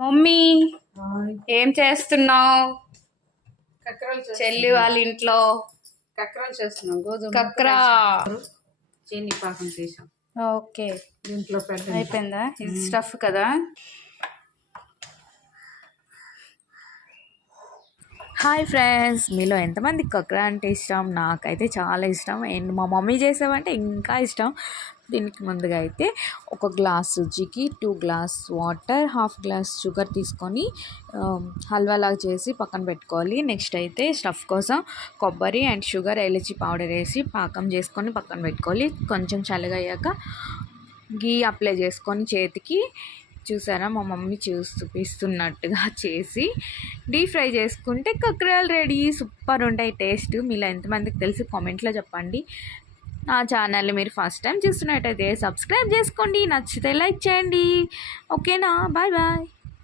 Mummy ఏం చేస్తున్నావు? కక్కరాలు చెల్లి వాళ్ళ ఇంట్లో కక్కరాలు చేస్తున్నాం. గోధుమ కక్కరా. చీని పాకం చేసాం. ఓకే, దీంట్లో అయిపోయిందా? ఇది స్టఫ్ కదా. హాయ్ ఫ్రెండ్స్, మీలో ఎంతమందికి కక్రా అంటే ఇష్టం? నాకైతే చాలా ఇష్టం. అండ్ మా మమ్మీ చేసామంటే ఇంకా ఇష్టం. దీనికి ముందుగా అయితే ఒక గ్లాస్ సుజ్జికి 2 glass water, half glass sugar తీసుకొని హల్వాలాగా చేసి పక్కన పెట్టుకోవాలి. నెక్స్ట్ అయితే స్టఫ్ కోసం కొబ్బరి అండ్ షుగర్, ఎలచి పౌడర్ వేసి పాకం చేసుకొని పక్కన పెట్టుకోవాలి. కొంచెం చల్లగా అయ్యాక గీ అప్లై చేసుకొని చేతికి, చూసారా మా మమ్మీ చూపిస్తున్నట్టుగా చేసి డీప్ ఫ్రై చేసుకుంటే కక్రాలు రెడీ. సూపర్ ఉంటాయి టేస్ట్. మీలో ఎంతమందికి తెలిసి కామెంట్లో చెప్పండి. నా ఛానల్ని మీరు ఫస్ట్ టైం చూస్తున్నట్టయితే సబ్స్క్రైబ్ చేసుకోండి, నచ్చితే లైక్ చేయండి. ఓకేనా? Bye bye.